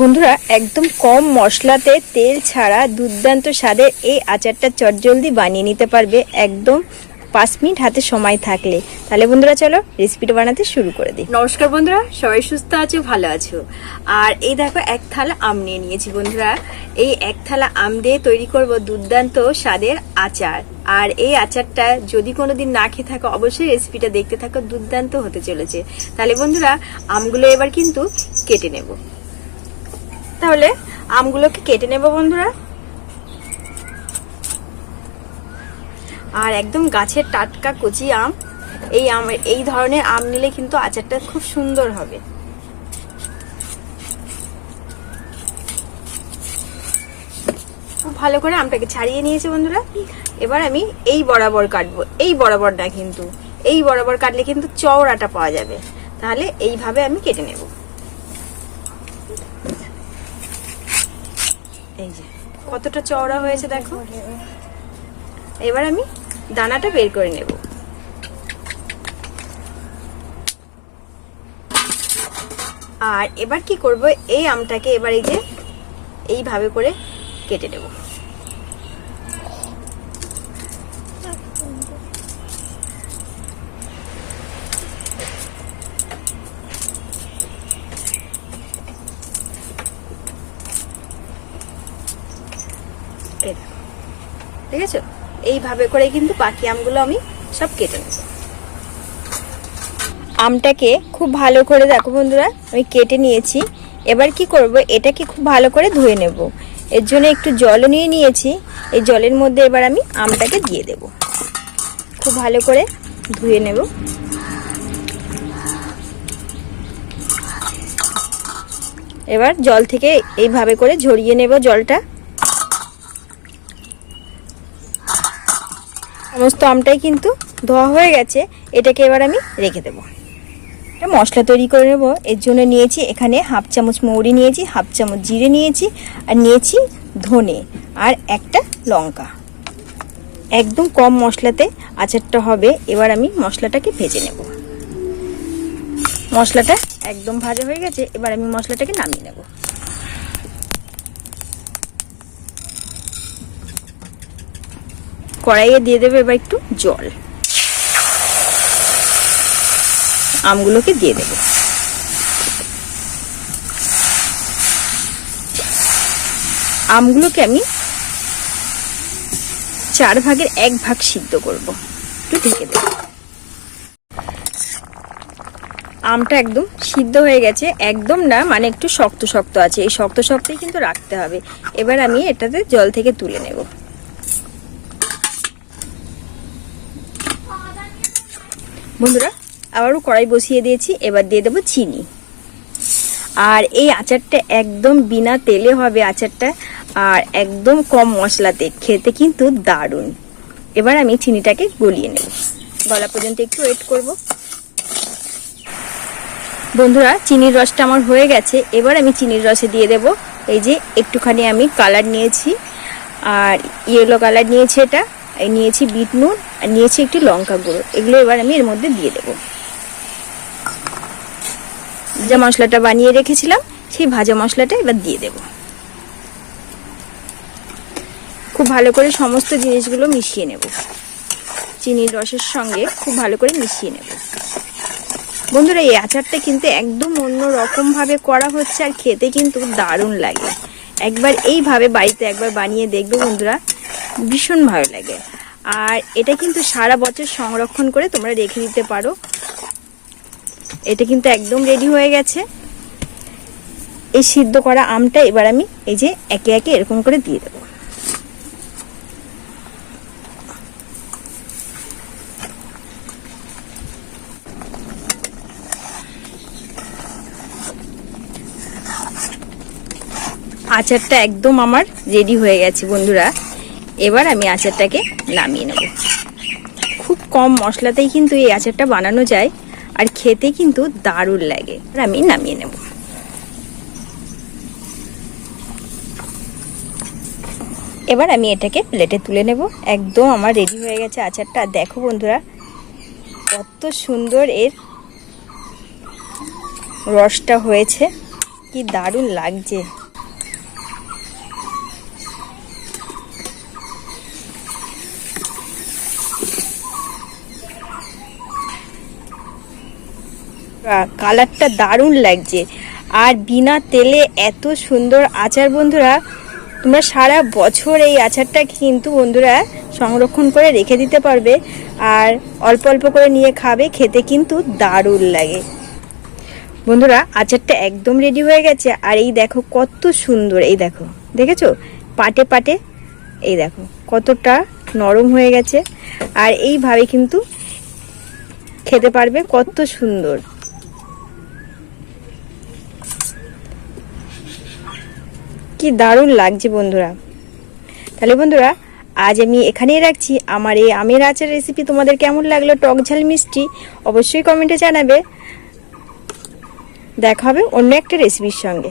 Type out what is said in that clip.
বন্ধুরা একদম কম মশলাতে তেল ছাড়া দুর্দান্ত স্বাদের এই আচারটা চটজলদি বানিয়ে নিতে পারবে একদম 5 মিনিট হাতে সময় থাকলে। তাহলে বন্ধুরা চলো রেসিপিটা বানাতে শুরু করে দিই। নমস্কার বন্ধুরা, সবাই সুস্থ আছো, ভালো আছো। আর এই দেখো এক থালা আম নিয়ে নিয়েছি বন্ধুরা। এই এক থালা আম দিয়ে তৈরি করব দুর্দান্ত স্বাদের আচার। আর এই আচারটা যদি কোনোদিন না খেয়ে থাকো অবশ্যই রেসিপিটা দেখতে থাকো, দুর্দান্ত হতে চলেছে। তাহলে বন্ধুরা আমগুলো এবার কিন্তু কেটে নেব। তাহলে আমগুলোকে কেটে নেব বন্ধুরা। আর একদম গাছের টাটকা কচি আম, এই ধরনের আম নিলে কিন্তু আচারটা খুব সুন্দর হবে। খুব ভালো করে আমটাকে ছাড়িয়ে নিয়েছি বন্ধুরা। এবার আমি এই বরাবর কাটবো, এই বরাবর না কিন্তু, এই বরাবর কাটলে কিন্তু চওড়াটা পাওয়া যাবে। তাহলে এইভাবে আমি কেটে নেব। এই যে কতটা চওড়া হয়েছে দেখো। এবার আমি দানাটা বের করে নেব। আর এবার কি করব, এই আমটাকে এবার এই যে এইভাবে করে কেটে নেব। ঠিক আছে, এইভাবে করে কিন্তু বাকি আমগুলো আমি সব কেটে নেব। আমটাকে খুব ভালো করে দেখো বন্ধুরা আমি কেটে নিয়েছি। এবার কি করব, এটাকে খুব ভালো করে ধুয়ে নেব। এর জন্য একটু জল নিয়ে নিয়েছি। এই জলের মধ্যে এবার আমি আমটাকে দিয়ে দেব। খুব ভালো করে ধুয়ে নেব। এবার জল থেকে এইভাবে করে ঝরিয়ে নেব জলটা। সমস্ত আমটাই কিন্তু ধোয়া হয়ে গেছে। এটাকে এবার আমি রেখে দেবো। একটা মশলা তৈরি করে নেব। এর জন্য নিয়েছি এখানে হাফ চামচ মৌরি নিয়েছি, হাফ চামচ জিরে নিয়েছি, আর নিয়েছি ধনে আর একটা লঙ্কা। একদম কম মশলাতে আচারটা হবে। এবার আমি মশলাটাকে ভেজে নেব। মশলাটা একদম ভাজা হয়ে গেছে। এবার আমি মশলাটাকে নামিয়ে নেব। কড়াইয়ে দিয়ে দেবো এবার একটু জল। আমগুলোকে দিয়ে দেব। আমগুলোকে আমি 4 ভাগের 1 ভাগ সিদ্ধ করব। একটু ঢেকে দেব। আমটা একদম সিদ্ধ হয়ে গেছে, একদম না মানে একটু শক্ত শক্ত আছে। এই শক্ত শক্তই কিন্তু রাখতে হবে। এবার আমি এটাতে জল থেকে তুলে নেব। বন্ধুরা আবারও কড়াই বসিয়ে দিয়েছি। এবার দিয়ে দেবো চিনি। আর এই আচারটা একদম বিনা তেলে হবে আচারটা, আর একদম কম মশলাতে, খেতে কিন্তু দারুণ। এবার আমি চিনিটাকে গলিয়ে নেব। গলা পর্যন্ত একটু ওয়েট করব। বন্ধুরা চিনির রসটা আমার হয়ে গেছে। এবার আমি চিনির রসে দিয়ে দেব এই যে একটুখানি আমি কালার নিয়েছি, আর ইয়েলো কালার নিয়েছি, এটা নিয়েছি বিট নুন, আর নিয়েছি একটু লঙ্কা গুঁড়ো। এগুলো এবার আমি এর মধ্যে দিয়ে দেব। যে মশলাটা বানিয়ে রেখেছিলাম সেই ভাজা মশলাটা এবার দিয়ে দেব। খুব ভালো করে সমস্ত জিনিসগুলো মিশিয়ে নেব। চিনির রসের সঙ্গে খুব ভালো করে মিশিয়ে নেব। বন্ধুরা এই আচারটা কিন্তু একদম অন্য রকম ভাবে করা হচ্ছে, আর খেতে কিন্তু দারুণ লাগে। একবার এইভাবে বাড়িতে একবার বানিয়ে দেখবে বন্ধুরা, ভীষণ ভালো লাগে। আর এটা কিন্তু সারা বছর সংরক্ষণ করে তোমরা রেখে দিতে পারো। এটা কিন্তু একদম রেডি হয়ে গেছে। এই সিদ্ধ করা আমটা এবার আমি এই যে একে একে এরকম করে দিয়ে দেব। আচারটা একদম আমার রেডি হয়ে গেছে বন্ধুরা। এবার আমি আচারটাকে নামিয়ে নেব। খুব কম মশলাতেই কিন্তু এই আচারটা বানানো যায়, আর খেতে কিন্তু দারুণ লাগে। আর আমি নামিয়ে নেব। এবার আমি এটাকে প্লেটে তুলে নেব। একদম আমার রেডি হয়ে গেছে আচারটা। দেখো বন্ধুরা কত সুন্দর এর রসটা হয়েছে। কি দারুণ লাগছে। কালারটা দারুণ লাগছে, আর বিনা তেলে এত সুন্দর আচার বন্ধুরা, তোমরা সারা বছর এই আচারটা কিন্তু বন্ধুরা সংরক্ষণ করে রেখে দিতে পারবে, আর অল্প অল্প করে নিয়ে খাবে, খেতে কিন্তু দারুণ লাগে। বন্ধুরা আচারটা একদম রেডি হয়ে গেছে, আর এই দেখো কত সুন্দর, এই দেখো দেখেছো পাটে পাটে, এই দেখো কতটা নরম হয়ে গেছে, আর এইভাবে কিন্তু খেতে পারবে, কত সুন্দর। কি দারুণ লাগছে বন্ধুরা। তাহলে বন্ধুরা আজ আমি এখানেই রাখছি। আমার এই আমের আচার রেসিপি তোমাদের কেমন লাগলো, টক ঝাল মিষ্টি, অবশ্যই কমেন্টে জানাবে। দেখা হবে অন্য একটা রেসিপির সঙ্গে।